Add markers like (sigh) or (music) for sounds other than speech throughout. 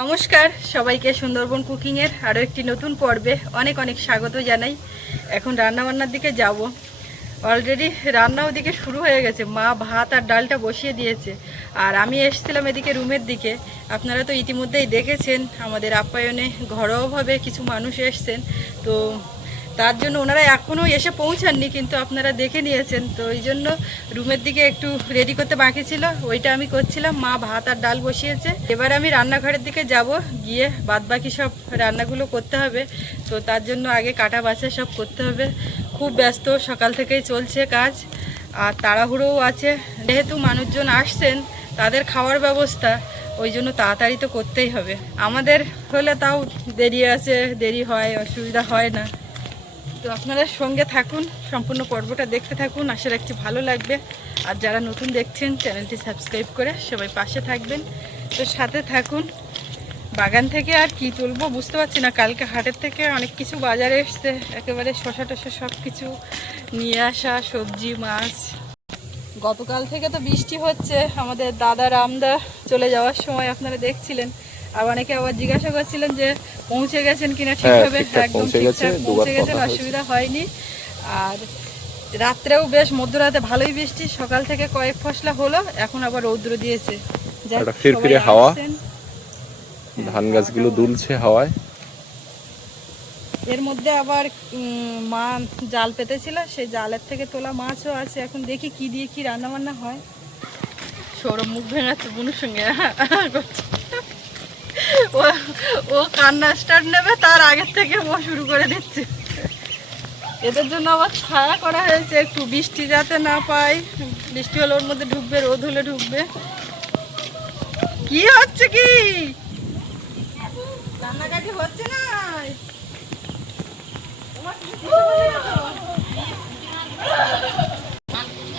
নমস্কার, সবাইকে সুন্দরবন কুকিংয়ের আরও একটি নতুন পর্বে অনেক অনেক স্বাগত জানাই। এখন রান্নাবান্নার দিকে যাব। অলরেডি রান্না ওদিকে শুরু হয়ে গেছে। মা ভাত আর ডালটা বসিয়ে দিয়েছে। আর আমি এসেছিলাম এদিকে রুমের দিকে। আপনারা তো ইতিমধ্যেই দেখেছেন, আমাদের আপ্যায়নে ঘরোয়াভাবে কিছু মানুষ এসছেন। তো তার জন্য ওনারা এখনও এসে পৌঁছাননি, কিন্তু আপনারা দেখে নিয়েছেন। তো ওই জন্য রুমের দিকে একটু রেডি করতে বাকি ছিল। ওইটা আমি করছিলাম, মা ভাত আর ডাল বসিয়েছে। এবার আমি রান্নাঘরের দিকে যাব, গিয়ে বাদ বাকি সব রান্নাগুলো করতে হবে। তো তার জন্য আগে কাটা বাছা সব করতে হবে। খুব ব্যস্ত, সকাল থেকেই চলছে কাজ। আর তাড়াহুড়োও আছে। যেহেতু মানুষজন আসছেন, তাদের খাওয়ার ব্যবস্থা, ওই জন্য তাড়াতাড়ি তো করতেই হবে। আমাদের হলে তাও দেরি আছে, দেরি হয়, অসুবিধা হয় না। তো আপনারা সঙ্গে থাকুন, সম্পূর্ণ পর্বটা দেখতে থাকুন, আশা রাখছি ভালো লাগবে। আর যারা নতুন দেখছেন, চ্যানেলটি সাবস্ক্রাইব করে সবাই পাশে থাকবেন। তো সাথে থাকুন, বাগান থেকে আর কি তুলবো বুঝতে পারছি না, কালকে হাটের থেকে অনেক কিছু বাজারে এসছে, একেবারে শশা টশা সব কিছু নিয়ে আসা, সবজি, মাছ। গতকাল থেকে তো বৃষ্টি হচ্ছে, আমাদের দাদা রামদা চলে যাওয়ার সময় আপনারা দেখছিলেন। আর অনেকে আবার জিজ্ঞাসা করছিলেন যে পৌঁছে গেছেন কিনা ঠিকভাবে। হ্যাঁ, একদম ঠিকঠাক পৌঁছে গেছেন অসুবিধা হয়নি। আর রাত্রেও বেশ মধ্যরাতে ভালোই বৃষ্টি সকাল থেকে কয়েক ফসলা হলো এখন আবার রৌদ্র দিয়েছে। একটা ফিরফিরে হাওয়া। ধান গাছগুলো দুলছে হাওয়ায়। এর মধ্যে আবার উম, মা জাল পেতেছিল সেই জালের থেকে তোলা মাছও আছে। এখন দেখি কি দিয়ে কি রান্না বান্না হয়। সৌরভ মুখ ভেঙাচ্ছে বোনের সঙ্গে করছে। ও ও কান্না স্টার্ট নেবে, তার আগের থেকে ও শুরু করে দিচ্ছে। এদের জন্য আবার ছায়া করা হয়েছে, একটু বৃষ্টি যাতে না পাই বৃষ্টি হলে ওর মধ্যে ঢুকবে, রোদ হলে ঢুকবে। কি হচ্ছে কি? হচ্ছে না?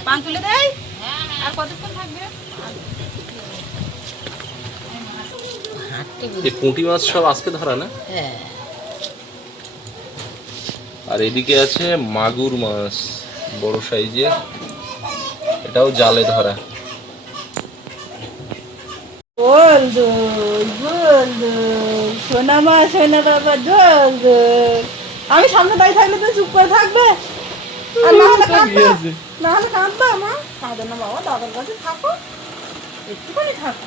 পান তুলে দেয়? আর কতক্ষণ থাকবে? এই পুঁটি মাছ সব আজকে ধরা না? আর এদিকে আছে মাগুর মাছ বড় সাইজের। এটাও জালে ধরা। দোল সোনা মা সোনা বাবা আমি সামনে দাঁড়িয়ে থাকলে তো চুপ করে থাকবে। আর না হলে কাঁদবা না হলে কাঁদবা মা। কাঁদো না বাবা দাদার কাছে থাকো। একটুখানি থাকো।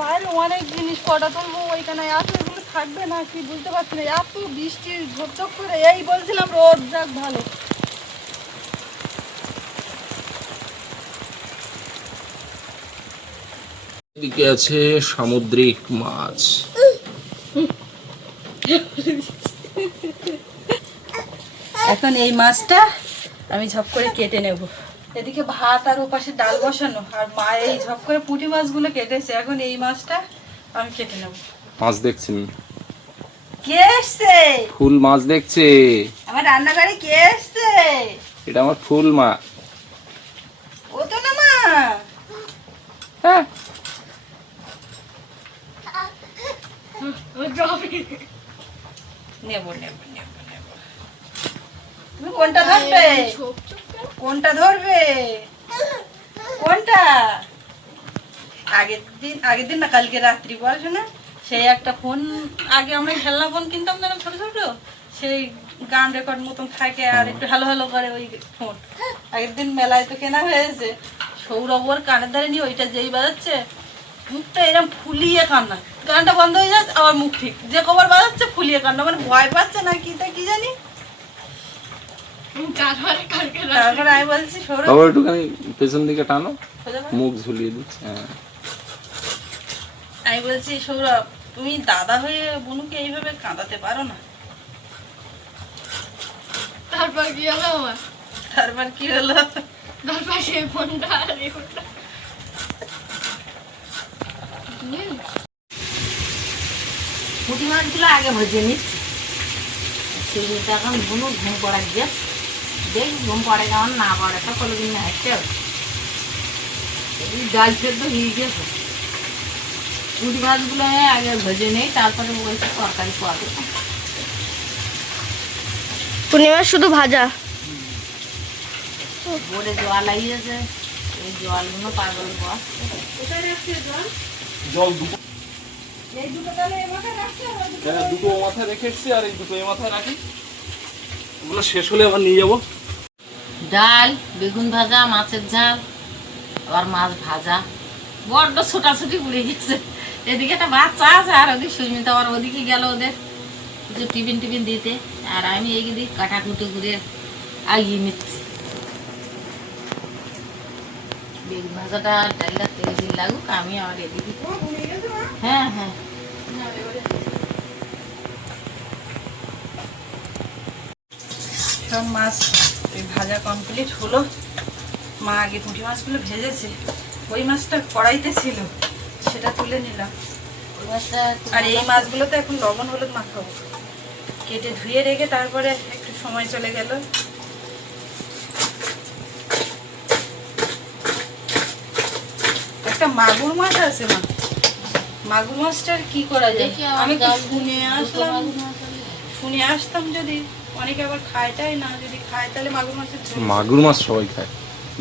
বাইরে অনেক জিনিস কটা তুলবো ওইখানে এত এগুলো থাকবে না কি বুঝতে পারছি না এত বৃষ্টি করে এই বলছিলাম রোদ যাক ভালো। এদিকে আছে সামুদ্রিক মাছ। এখন এই মাছটা আমি ঝপ করে কেটে নেব। এদিকে ভাত আর ওপাশে ডাল বসানো আর মা এই ঝপ করে পুঁটি মাছগুলো কেটেছে। এখন এই মাছটা আমি কেটে নেব। মাছ দেখছেন? কে এসছে? ফুল মাছ দেখছে। আমার রান্নাঘরে কে এসছে? এটা আমার ফুল মা। ও তো না মা। হ্যাঁ। নেব নেব নেব নেব। তুমি কোনটা ধরবে? কোনটা ধরবে? কোনটা? আগের দিন আগের দিন না, কালকে রাত্রি বলছো না? সেই একটা ফোন, আগে আমরা খেলনা ফোন কিনতাম না ছোট ছোট, সেই গান রেকর্ড মতন থাকে আর একটু হ্যালো হ্যালো করে ওই ফোন। আগের দিন মেলায় তো কেনা হয়েছে। সৌরভ ওর কানের ধারে নিয়ে ওইটা যেই বাজাচ্ছে, মুখটা এরকম ফুলিয়ে কান্না গানটা বন্ধ হয়ে যাচ্ছে, আবার মুখ ঠিক। যে কবার বাজাচ্ছে, ফুলিয়ে কান্না মানে ভয় পাচ্ছে না কি তা কি জানি? তারপরে আমি বলছি সৌরভ আবার একটুখানি পেছন দিকে টানো মুখ ঝুলিয়ে দিচ্ছে হ্যাঁ। আমি বলছি সৌরভ তুমি দাদা হয়ে বনুকে এইভাবে কাঁদাতে পারো না? তারপর কি হলো আমার? তারপর কি হলো? তারপর সেই ফোনটা আর এই ফোনটা। পুঁটি মাছগুলো আগে ভেজে নিচ্ছি চিংড়িটা এখন বুনো ঘুম পড়ার যে দেখি ঘুম পড়ে কেমন না পড়ে তো কোনোদিন এই ডাল সেদ্ধ হয়ে গেছে। পুঁটি মাছগুলো আগে ভেজে নেই তারপরে বলছি তরকারি করবে। পূর্ণিমা শুধু ভাজা? জল লাগিয়েছে এই জলগুলো পাগল বস। জল? হ্যাঁ দুটো ও মাথায় রেখে এসছি আর এই দুটো এ মাথায় রাখি। ওগুলো শেষ হলে আবার নিয়ে যাব। ডাল, বেগুন ভাজা, মাছের ঝাল, আবার মাছ ভাজা। বড্ড ছোটাছুটি উড়ে গেছে। এদিকে একটা বাচ্চা আছে আর ওদিকে সুস্মিতা আবার ওদিকে গেল ওদের কিছু টিফিন টিফিন দিতে। আর আমি এইদিকে কাটাকুটি করে আগিয়ে নিচ্ছি। বেগুন ভাজাটা ডালটা তেল দিন লাগুক, আমি আমার এদিকে হ্যাঁ হ্যাঁ। সব মাছ এই ভাজা কমপ্লিট হলো। মা আগে পুঁটি মাছগুলো ভেজেছে। ওই মাছটা কড়াইতে ছিল সেটা তুলে নিলাম। আর এই মাছগুলো তো এখন লবণ হলুদ মাখাবো। কেটে ধুয়ে রেখে তারপরে একটু সময় চলে গেল। একটা মাগুর মাছ আছে মা। মাগুর মাছটার কি করা যায়? আমি শুনে আসলাম। শুনে আসতাম যদি। অনেকে আবার খায়টাই না? যদি খায় তাহলে মাগুর মাছের ঝোল। মাগুর মাছ সবাই খায়।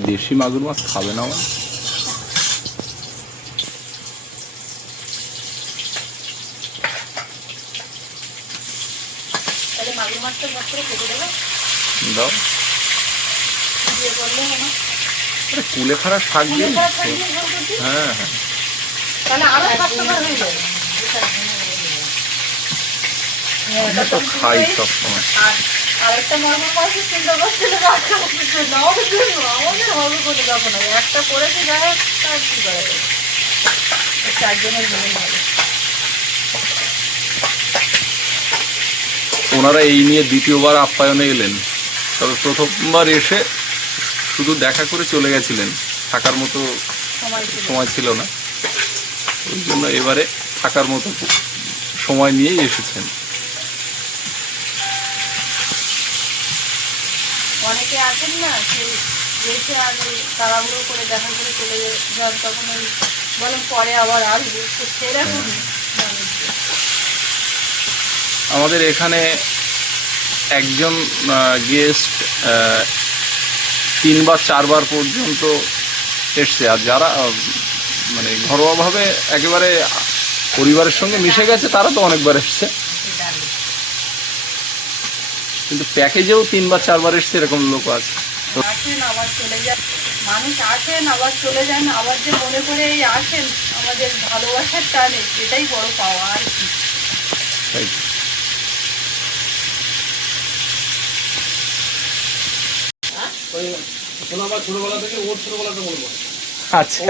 দেশি মাগুর মাছ খাবে না তাহলে মাগুর মাছটা ভাগ করে কেটে দেবো। দাও। দিয়ে করলে না আরে কুলে খাড়া শাক দিয়ে হ্যাঁ হ্যাঁ। তাহলে আরও স্বাস্থ্যকর হয়ে যাবে। আমরা তো খাই সব সময় আর আরেকটা নর্মাল মাছের চিন্তা করছিল আমাদের জন্য আমাদের হবে কোনো যখন একটা করেছে যাই হোক তার কি করা যাবে? চারজনের জন্য ভালো। ওনারা এই নিয়ে দ্বিতীয়বার আপ্যায়নে এলেন। তবে প্রথমবার এসে শুধু দেখা করে চলে গেছিলেন। থাকার মতো সময় ছিল সময় ছিল না। ওই জন্য এবারে থাকার মতো সময় নিয়েই এসেছেন। অনেকে আছেন না সেই এসে আর তাড়াহুড়ো করে দেখা করে চলে যান তখন ওই বলেন পরে আবার আসবে তো সেরকম আমাদের এখানে একজন গেস্ট তিনবার চারবার পর্যন্ত এসছে। আর যারা মানে ঘরোয়াভাবে একেবারে পরিবারের সঙ্গে মিশে গেছে তারা তো অনেকবার এসছে। কিন্তু প্যাকেজেও তিনবার চারবার এসছে এরকম লোক আছে। আসেন আবার চলে যান। মানুষ আসেন আবার চলে যান আবার যে মনে করে এই আসেন আমাদের ভালোবাসার টানে এটাই বড় পাওয়া আর কি। আচ্ছা।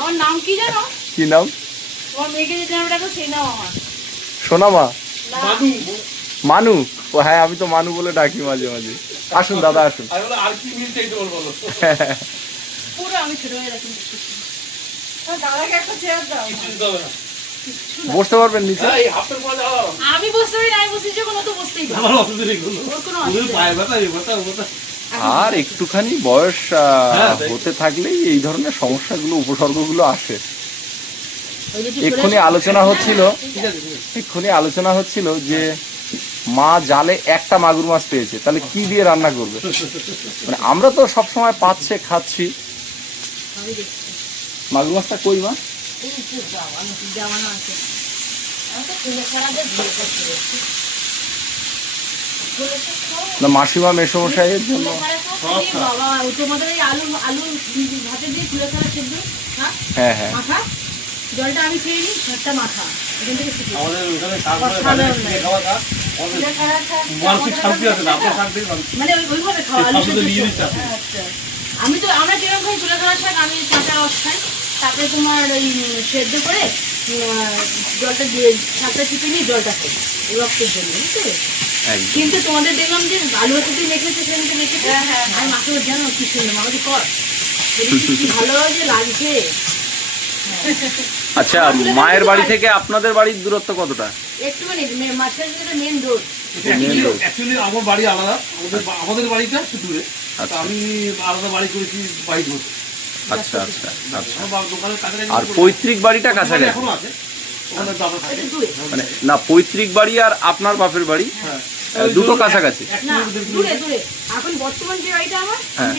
আমার নাম কি জানো কি নাম? তোমার মেয়েকে যে নাম ডাকো সেই নাম আমার। সোনামা। মানু? ও হ্যাঁ আমি তো মানু বলে ডাকি মাঝে মাঝে। আসুন দাদা আসুন। পুরো আমি ছোট হয়ে রাখি দাদাকে একটা চেয়ার দাও। বসতে পারবেন নিচে? আমি বসতে পারি আমি বসতে যখন তো বসতেই পারে। ওর কোনো অসুবিধা নেই। আর একটুখানি বয়স আহ, হতে থাকলেই এই ধরনের সমস্যাগুলো উপসর্গগুলো আসে। এক্ষুনি আলোচনা হচ্ছিল। এক্ষুনি আলোচনা হচ্ছিল যে মা জালে একটা মাগুর মাছ পেয়েছে তাহলে কি দিয়ে রান্না করবে? মানে আমরা তো সব সময় পাচ্ছে খাচ্ছি। মাগুর মাছটা কই মা? না মাসিমা মেসমশাইয়ের জন্য। হ্যাঁ? হ্যাঁ হ্যাঁ। জলটা আমি খেয়ে নিই একটা এখান থেকে শিখি শান্তি মানে ওইভাবে খাওয়া আপনি। আচ্ছা। আমি তো আমরা কীরকম খাই তুলে ফেলা শাক আমি কাঁচা রস খাই তারপরে তোমার ওই সেদ্ধ করে জলটা দিয়ে শাকটা চিপে নিয়ে জলটা খাই এই রক্তের জন্য বুঝতে কিন্তু তোমাদের দেখলাম যে আলু ভাতে মেখেছে সেদিনকে মেখেছে আমি মাকে বলছি, জানো কি শুনলাম আমাকে কর। ভালো যে লাগছে আচ্ছা মায়ের বাড়ি থেকে আপনাদের বাড়ির দূরত্ব কতটা? একটুখানি মে- যেটা মেন রোড অ্যাকচুয়ালি আমার বাড়ি আলাদা। আমাদের আমাদের বাড়িটা একটু দূরে আচ্ছা। আমি আলাদা বাড়ি করেছি আচ্ছা আচ্ছা আচ্ছা। আর। পৈতৃক বাড়িটা কাছাকাছি? এখনও আছে। মানে না পৈতৃক বাড়ি আর আপনার বাপের বাড়ি? হ্যাঁ। দুটো কাছাকাছি। হ্যাঁ।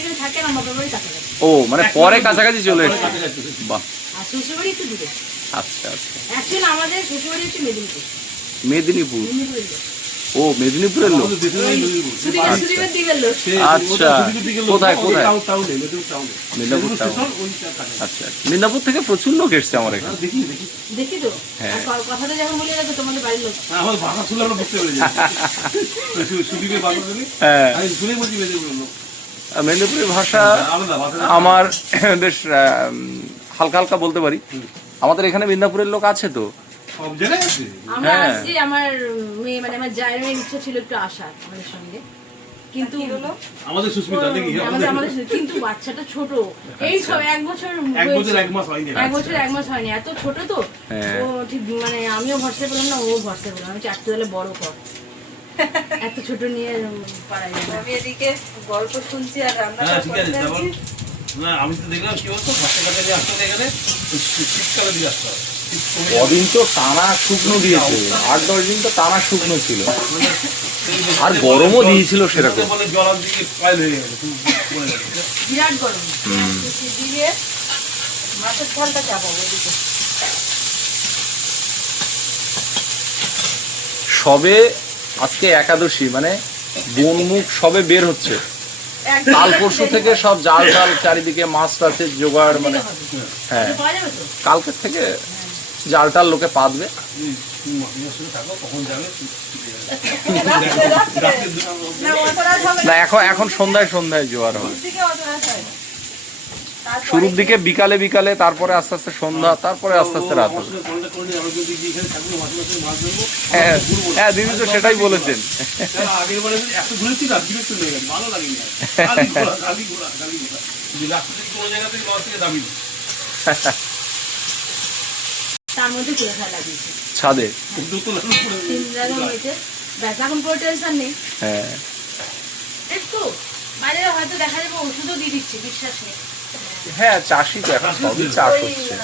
কাছাকাছি। ও মানে পরে কাছাকাছি চলে এসছে। বাহ। আচ্ছা আচ্ছা। আমাদের মেদিনীপুর। মেদিনীপুর। ও মেদিনীপুরের লোক? আচ্ছা। মেদিনীপুর কোথায়, কোথায়? মেদিনীপুর কাছে। আচ্ছা মেদিনীপুর থেকে প্রচুর লোক এসছে আমার এখানে। হ্যাঁ। আমার ভাষা হ্যাঁ। মেদিনীপুরের ভাষা আমার বেশ হালকা হালকা বলতে পারি। আমাদের এখানে মেদিনীপুরের লোক আছে তো? সব জায়গায় আছে আমরা হ্যাঁ। আসছি আমার মেয়ে মানে আমার জায়ের ইচ্ছা ছিল একটু আসার আমাদের সঙ্গে। কিন্তু আমাদের সুস্মিতা নাকি আমাদের আমাদের কিন্তু বাচ্চাটা ছোট। এই সব এক বছর এক বছর এক মাস হয়নি। এক বছর এক মাস হয়নি। এত ছোট তো। হ্যাঁ। ও ঠিক মানে আমিও ভরসা পেলাম না ও ভরসা পেলাম আমি চারটে দলে বড় কর। (laughs) এত ছোট নিয়ে আমি এদিকে গল্প শুনছি আর রান্না হ্যাঁ ঠিক আছে না আমি তো দেখলাম কি বলতো ঘাটে ঘাটে দিয়ে আসতে এখানে শীতকালে দিয়ে আসতে হবে। কদিন তো টানা শুকনো দিয়েছে। আট দশ দিন তো টানা শুকনো ছিল। আর গরমও দিয়েছিল সেরকম। বলে জল আর দিকে পাইল হয়ে গেছে খুব পড়ে গেছে। বিরাট গরম। দিয়ে মাছের ঝালটা চাপাবো এদিকে সবে আজকে একাদশী মানে বনমুখ সবে বের হচ্ছে। কাল পরশু থেকে সব জাল টাল চারিদিকে মাছ টাছের জোগাড় মানে হ্যাঁ। পাওয়া যাবে তো? কালকে থেকে জাল টাল লোকে পাতবে। না এখন এখন সন্ধ্যায় সন্ধ্যায় জোয়ার হবে হয়। শুরুর দিকে বিকালে বিকালে তারপরে আস্তে আস্তে সন্ধ্যা তারপরে আস্তে আস্তে রাত। হ্যাঁ হ্যাঁ দিদি তো সেটাই বলেছেন। কেন আগের বারে যদি এত ঘুরেছি না, বিরক্ত লেগে গেছে, ভালো তার মধ্যে খাওয়া লাগিয়েছে। ছাদে? তিন জায়গা হয়েছে ব্যাস এখন কোনো টেনশন নেই। হ্যাঁ। একটু বাইরে হয়তো দেখা যাবে ওষুধও দিয়ে দিচ্ছে বিশ্বাস নেই। হ্যাঁ চাষি তো এখন সবই চাষ হচ্ছে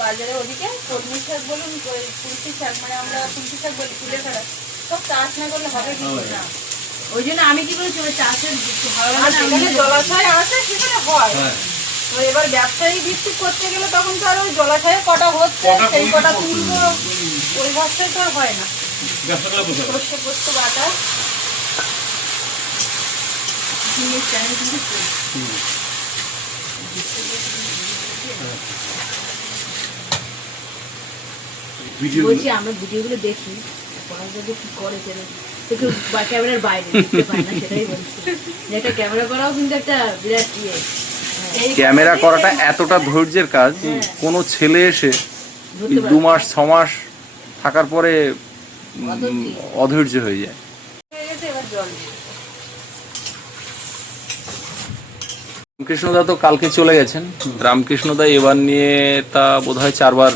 বাজারে ওদিকে কলমি শাক বলুন তুলসী শাক মানে আমরা তুলসী শাক বলি তুলে ফেলা সব চাষ না করলে হবে কি না? ওই জন্য আমি কি ওই চাষের জলাশয় আছে সেখানে হয়। হ্যাঁ। এবার ব্যবসায়ী ভিত্তিক করতে গেলে তখন তো আর ওই জলাশয়ে কটা হচ্ছে সেই কটা তুলবো ওই ভাবসায় তো আর হয় না। সর্ষে পোস্ত বাটা। বলছি আমরা ভিডিওগুলো দেখি। পড়া যদি কি করে সেটা একটু বা- ক্যামেরার বাইরে না সেটাই বলছি। একটা ক্যামেরা করাও কিন্তু একটা বিরাট ইয়ে। ক্যামেরা করাটা এতটা ধৈর্যের কাজ কোনো ছেলে এসে দু মাস ছ মাস থাকার পরে অধৈর্য। হয়ে যায়। হয়ে। রামকৃষ্ণদা তো কালকে চলে গেছেন। রামকৃষ্ণদা এবার নিয়ে তা বোধহয় চারবার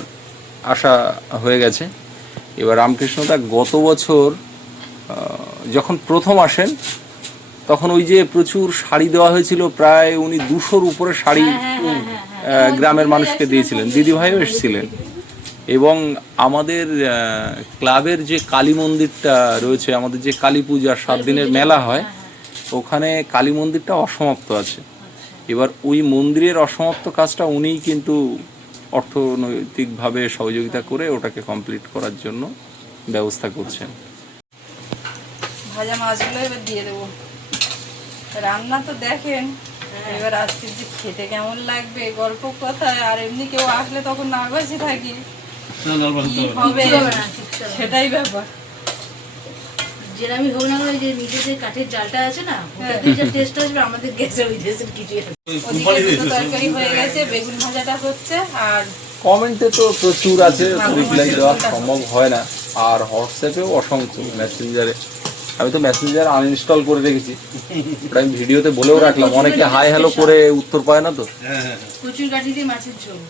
আসা হয়ে গেছে। এবার রামকৃষ্ণদা গত বছর যখন প্রথম আসেন তখন ওই যে প্রচুর শাড়ি দেওয়া হয়েছিল প্রায় উনি দুশোর উপরে শাড়ি গ্রামের মানুষকে দিয়েছিলেন দিদিভাইও এসেছিলেন। এবং আমাদের ক্লাবের যে কালী মন্দিরটা রয়েছে আমাদের যে কালী পূজা সাত দিনের মেলা হয় ওখানে কালী মন্দিরটা অসমাপ্ত আছে। এবার ওই মন্দিরের অসমাপ্ত কাজটা উনিই কিন্তু অর্থনৈতিকভাবে সহযোগিতা করে ওটাকে কমপ্লিট করার জন্য ব্যবস্থা করছেন। ভাজা মাছগুলো এবার দিয়ে দেবো। রান্না তো দেখেন এবার আজকে যে খেতে কেমন লাগবে গল্প কথায় আর এমনি কেউ আসলে তখন নার্ভাসই থাকি। হবে। সেটাই ব্যাপার। হোক না যে নিচে কাঠের জালটা আছে না ওটাতে যে টেস্ট আসবে আমাদের গ্যাসের। ওই তরকারি হয়ে গেছে বেগুন ভাজাটা হচ্ছে আর কমেন্টে তো প্রচুর আছে রিপ্লাই দেওয়া সম্ভব হয় না। আর হোয়াটসঅ্যাপেও অসংখ্য মেসেঞ্জারে আমি তো মেসেঞ্জার আনইনস্টল করে রেখেছি। ওটা আমি ভিডিওতে বলেও রাখলাম অনেকে হাই হ্যালো করে উত্তর পায় না তো। হ্যাঁ, হ্যাঁ, কচুর গাঠি দিয়ে মাছের ঝোল।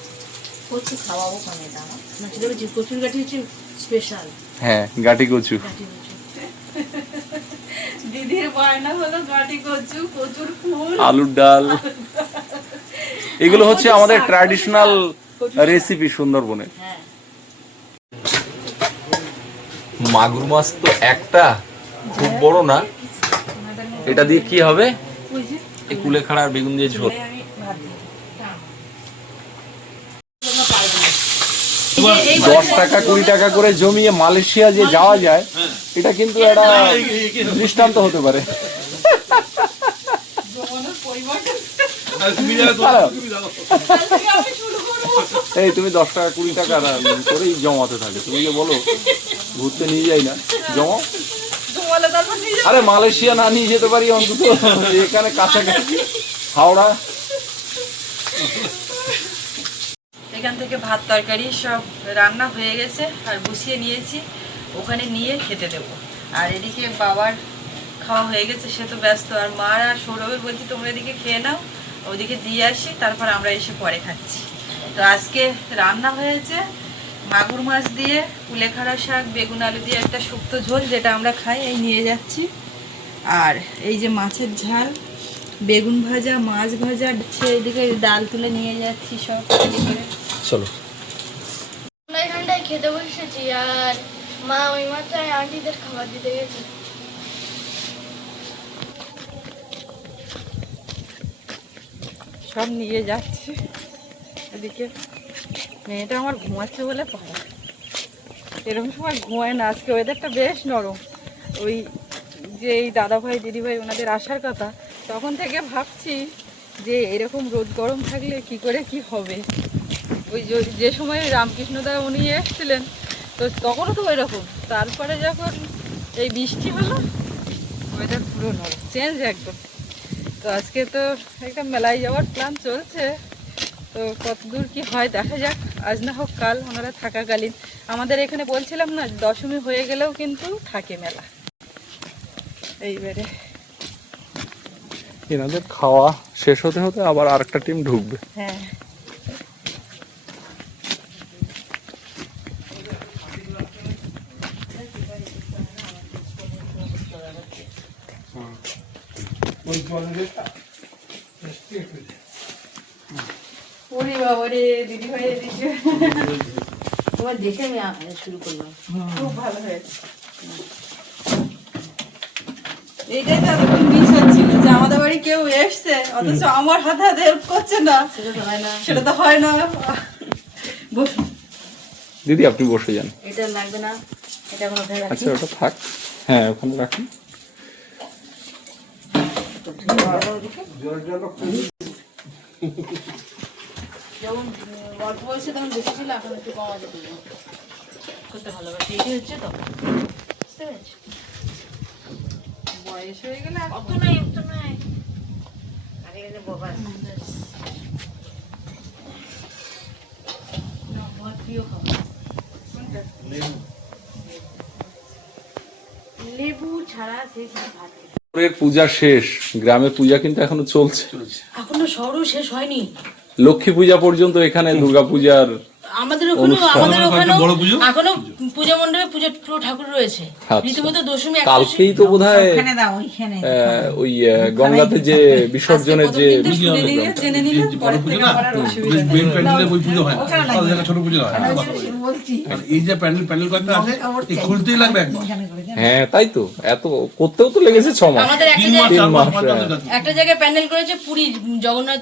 কচু খাওয়াবো কানে দাও ছিল বলছি কচুর গাঠি হচ্ছে স্পেশাল হ্যাঁ গাটি কচু। গাঠি কচু। দিদির বায়না হলো গাটি কচু কচুর ফুল। আলুর ডাল। এগুলো হচ্ছে আমাদের ট্র্যাডিশনাল রেসিপি সুন্দরবনের। হ্যাঁ। মাগুর মাছ তো একটা। খুব বড় না। এটা দিয়ে কি হবে? এই কুলেখাড়া আর বেগুন দিয়ে ঝোল। দশ টাকা, কুড়ি টাকা করে জমিয়ে মালয়েশিয়া যে যাওয়া যায়, এটা কিন্তু একটা দৃষ্টান্ত হতে পারে। এই তুমি দশ টাকা, কুড়ি টাকা করেই জমাতে থাকে। তুমি যে বলো, ঘুরতে নিয়ে যাই না। নিজে আরে মালয়েশিয়া না নিয়ে যেতে পারি অন্তত। এখানে কাছাকাছি। হাওড়া। এখান থেকে ভাত তরকারি সব রান্না হয়ে গেছে আর বসিয়ে নিয়েছি। ওখানে নিয়ে খেতে দেবো। আর এদিকে বাবার খাওয়া হয়ে গেছে সে তো ব্যস্ত। আর মা আর সৌরভের বলছি তোমরা এদিকে খেয়ে নাও ওদিকে দিয়ে আসি তারপর আমরা এসে পরে খাচ্ছি। তো আজকে রান্না হয়েছে মাগুর মাছ দিয়ে কুলেখাড়া শাক বেগুন আলু দিয়ে একটা শুক্তো ঝোল যেটা আমরা খাই এই নিয়ে যাচ্ছি। আর এই যে মাছের ঝাল বেগুন ভাজা মাছ ভাজা এদিকে ডাল তুলে নিয়ে যাচ্ছি সব। চলো। এখানটায় খেতে বসেছি আর মা ওই মাত্রায় আন্টিদের খাবার দিতে গেছে। সব নিয়ে যাচ্ছি এদিকে। মেয়েটা আমার ঘুমাচ্ছে বলে পারে এরকম সময় ঘুমায় না, আজকে ওয়েদারটা বেশ নরম। ওই যে এই দাদাভাই, দিদিভাই ওনাদের আসার কথা, তখন থেকে ভাবছি যে এরকম রোদ গরম থাকলে কি করে কি হবে? ওই যে সময় রামকৃষ্ণদা উনি এসেছিলেন, তো তখনও তো ওইরকম। তারপরে যখন এই বৃষ্টি হলো ওয়েদার পুরো নরম চেঞ্জ একদম। তো আজকে তো একটা মেলায় যাওয়ার প্ল্যান চলছে। তো কতদূর কি হয় দেখা যাক। আজ না হোক কাল ওনারা থাকাকালীন। আমাদের এখানে বলছিলাম না দশমী হয়ে গেলেও কিন্তু থাকে মেলা। এইবারে। এনাদের খাওয়া শেষ হতে হতে আবার আরেকটা টিম ঢুকবে। হ্যাঁ। ওরে বাবা রে দিদি ভাই এদিকে তোমার দেখে আমি শুরু করলাম। খুব ভালো হয়েছে। এইটাই তো এতক্ষণ মিস হচ্ছিল যে আমাদের বাড়ি কেউ এসছে অথচ আমার হাতে হাতে হেল্প করছে না। সেটা তো হয় না। সেটা তো হয় না। বসুন দিদি আপনি বসে যান। এটা লাগবে না। এটা এখন ওখানে আচ্ছা ওটা থাক। হ্যাঁ ওখানে রাখুন। উম, অল্প বয়সে তখন বেশি ছিল এখন একটু কম আছে। তুলনা করতে ভালোবাসি। এটাই হচ্ছে তো। বুঝতে পেরেছি। বয়স হয়ে গেলে অত নাই অত নাই। বাবা। আমার প্রিয় খাবার। লেবু। ছাড়া ভাত পূজা শেষ। গ্রামে পূজা কিন্তু এখনও চলছে। এখনও শহরও শেষ হয়নি। লক্ষ্মী পূজা পর্যন্ত এখানে দুর্গা পূজার আমাদের ওখানে আমাদের আমাদের ওখানে বড় পুজো? এখনও পূজা মণ্ডপে পূজা পুরো ঠাকুর রয়েছে। আচ্ছা। রীতিমতো দশমী কালকেই তো বোধ হয় ওই গঙ্গাতে যে বিসর্জনের যে হয়। হয়। হ্যাঁ তাই তো। এত করতেও তো লেগেছে ছ মাস। হ্যাঁ। একটা জায়গায় প্যান্ডেল করেছে পুরী জগন্নাথ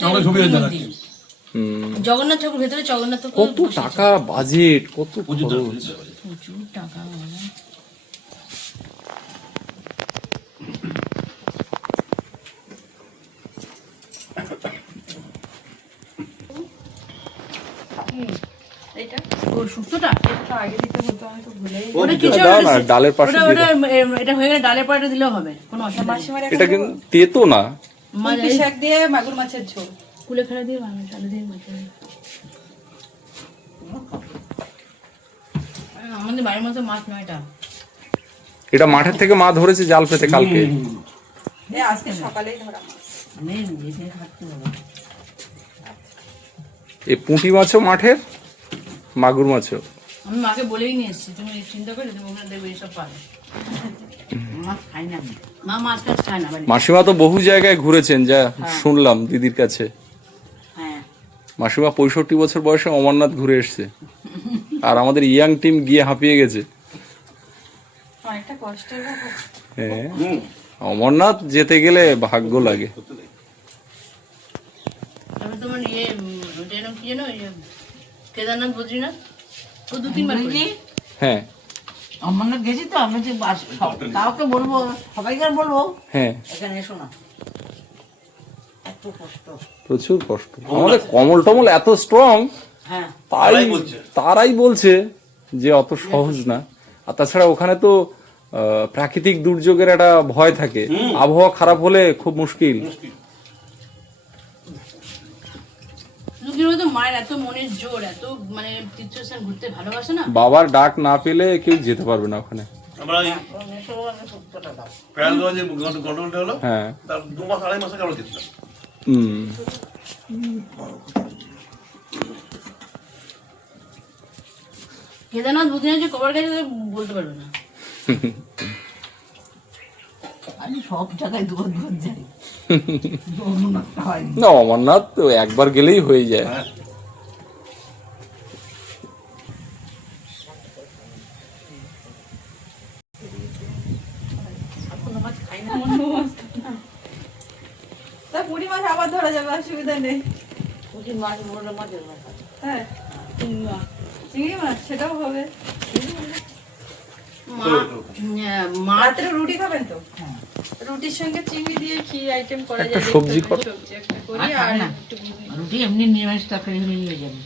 জগন্নাথ ঠাকুর ভেতরে জগন্নাথ ঠাকুর কত টাকা বাজেট কত প্রচুর টাকা মানে। ডালের পাশে এটা হয়ে গেলে ডালের পরে দিলেও হবে কোনো অসুবিধা এটা কিন্তু তেতো না। দিয়ে মাগুর মাছের ঝোল। কুলে খেলা দিয়ে বানানো চালু দিয়ে মাখা আমাদের বাড়ির মতো মাছ নয় এটা। এটা মাঠের থেকে মা ধরেছে জাল পেতে কালকে। এ আজকে সকালেই ধরা পুঁটি মাছও মাঠের মাগুর মাছও। আমি মাকে বলেই নিয়ে এসেছি তুমি চিন্তা করে তুমি ওখানে দেখবে এসব পাবে। মাসিমা তো বহু জায়গায় ঘুরেছেন যা শুনলাম দিদির কাছে। হ্যাঁ মাসিমা পঁয়ষট্টি বছর বয়সে অমরনাথ ঘুরে এসছে। আর আমাদের ইয়াং টিম গিয়ে হাঁপিয়ে গেছে। হ্যাঁ অমরনাথ যেতে গেলে ভাগ্য লাগে। ইয়ে ইয়ে কেদারনাথ বদ্রীনাথ? ও দু তিনবার হ্যাঁ। অমরনাথ গেছি তো আমি যে কাউকে বলব সবাইকে বলব? হ্যাঁ। এখানে এসো না। প্রচুর কষ্ট। আমাদের কমল টমল এত স্ট্রং হ্যাঁ। তাই তারাই বলছে। তারাই বলছে যে অত সহজ না। আর তাছাড়া ওখানে তো প্রাকৃতিক দুর্যোগের একটা ভয় থাকে। আবহাওয়া খারাপ হলে খুব মুশকিল। মানে তীর্থস্থান ঘুরতে ভালোবাসে না? বাবার ডাক না পেলে কেউ যেতে পারবে না ওখানে। হ্যাঁ দু মাস আড়াই মাস আগে গেছিলাম। হুম কেদারনাথ বুদ্ধিনাথ যে কবার গেছে বলতে পারবে না। আমি সব জায়গায় দূর দূর যাই। (laughs) না অমরনাথ তো একবার গেলেই হয়ে যায় হ্যাঁ তা পুঁটি ধরা যাবে অসুবিধা নেই। পুঁটি মাছ মোটা মাছের হ্যাঁ চিংড়ি মাছ। সেটাও হবে। মা মা রাত্রে রুটি খাবেন তো? রুটির সঙ্গে চিংড়ি দিয়ে কি আইটেম করা যায় সবজি কর। করি আর। রুটি এমনি নিরামিষ তরকারি হলে নিয়ে যাবে।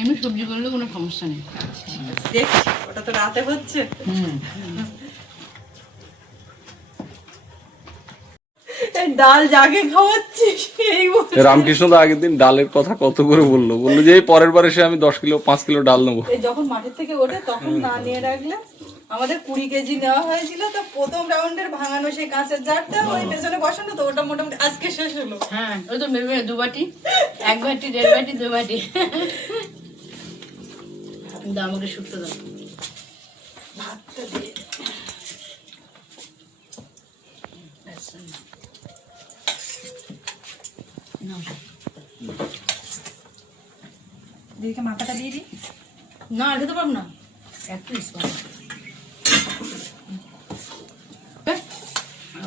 এমনি সবজি করলে কোনো সমস্যা নেই। দেখছি ওটা তো রাতে হচ্ছে। হুম এই ডাল জাগে খাওয়াচ্ছিস এই বলছে। রামকৃষ্ণ দা আগের দিন ডালের কথা কত করে বলল। বলল যে এই পরের বার এসে আমি দশ কিলো পাঁচ কিলো ডাল নেব। যখন মাঠের থেকে ওঠে তখন না নিয়ে রাখলে। আমাদের কুড়ি কেজি নেওয়া হয়েছিল তো প্রথম রাউন্ডের ভাঙানো সেই কাঁচের জারটা ওই পেছনে বসানো তো ওটা মোটামুটি আজকে শেষ হলো। হ্যাঁ ওই তো ভেবে দু বাটি এক বাটি দেড় বাটি দু বাটি। দাও আমাকে শুক্তো দাও। ভাতটা দিয়ে দিদিকে মাথাটা দিয়ে দিই? না আর খেতে পারব না। এক পিস পাবো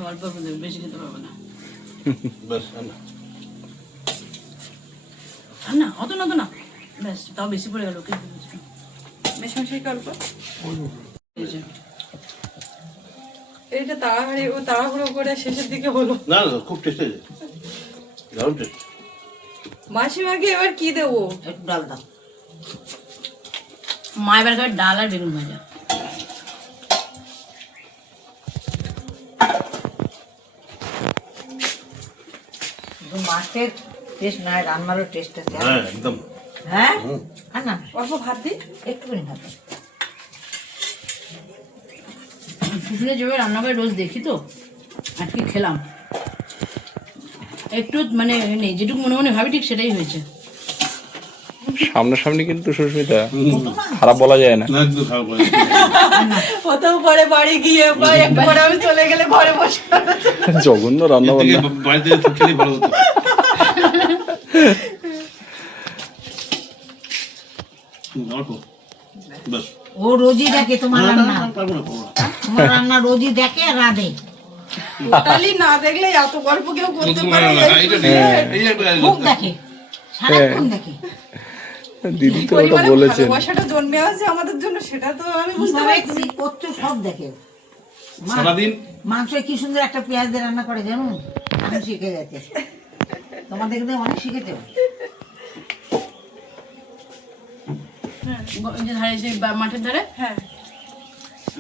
অল্প বেশি খেতে পারব না। না। অত না অত না। ব্যাস তাও বেশি পড়ে গেল কি মেশামশাই অল্প। এইটা তাড়াহাড়ি ও তাড়াহুড়ো করে শেষের দিকে হলো। না না খুব টেস্ট হয়েছে দারুণ টেস্ট মাসিমাকে এবার কি দেবো? একটু ডাল দাও। মা এবার খাবে ডাল আর বেগুন ভাজা। মাছের টেস্ট নয় রান্নারও টেস্ট আছে। হ্যাঁ একদম। হ্যাঁ? আর না অল্প ভাত দিই? একটুখানি ভাত দাও। শুকনো যেভাবে রান্না করে রোজ দেখি তো আজকে খেলাম। একটু মানে নেই যেটুকু মনে মনে ভাবি ঠিক সেটাই হয়েছে। সামনাসামনি কিন্তু সুস্মিতা খারাপ বলা যায় না। প্রথম পরে বাড়ি গিয়ে পরে আমি চলে গেলে ঘরে বসে (laughs) জঘন্য রান্না বান্না। বাড়িতে ভালো হতো। ও রোজই দেখে তোমার রান্না। তোমার রান্না রোজই দেখে আর রাঁধে। টোটালি না দেখলে এত গল্প কেউ করতে পারে। এই দেখে। সারাক্ষণ দেখে। দিদি তো ওটা বলেছেন। ভালোবাসাটা জন্মে আছে আমাদের জন্য সেটা তো আমি বুঝতে পারছি। কি করছ সব দেখে। সারাদিন? মাংস কি সুন্দর একটা পেঁয়াজ দিয়ে রান্না করে জানো? আমি শিখে গেছে তোমাদের দেখে অনেক শিখেছে। ওই যে ধারে সেই বা- মাঠের ধারে? হ্যাঁ।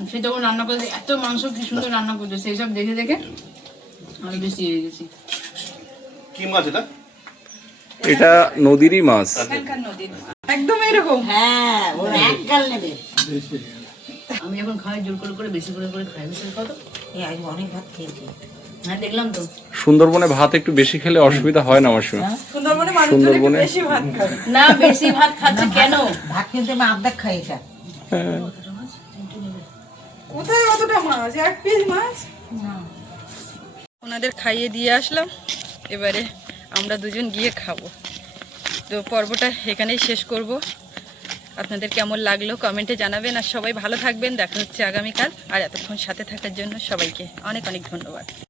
সে যখন রান্না করে এত মাংস কি সুন্দর রান্না করছে সেই সব দেখে দেখে আমি বেশি হয়ে গেছি। কি মাছ এটা? এটা নদীরই মাছ। একদম এরকম? হ্যাঁ ও এক গাল নেবে। আমি যখন খাই জোর করে করে বেশি করে করে খাই। বেশি কত এই আজ অনেক ভাত খেয়েছি। হ্যাঁ দেখলাম তো। সুন্দরবনে ভাত একটু বেশি খেলে অসুবিধা হয় না আমার সময় সুন্দরবনে সুন্দরবনে? বেশি ভাত খায়। না বেশি ভাত খাচ্ছে কেন? ভাত খেতে আমি আর্ধেক খাই এটা। কোথায় অতটা মাছ? এক পিস মাছ? ওনাদের খাইয়ে দিয়ে আসলাম। এবারে আমরা দুজন গিয়ে খাব। তো পর্বটা এখানেই শেষ করব। আপনাদের কেমন লাগল কমেন্টে জানাবেন। আর সবাই ভালো থাকবেন। দেখা হচ্ছে আগামীকাল। আর এতক্ষণ সাথে থাকার জন্য সবাইকে অনেক অনেক ধন্যবাদ।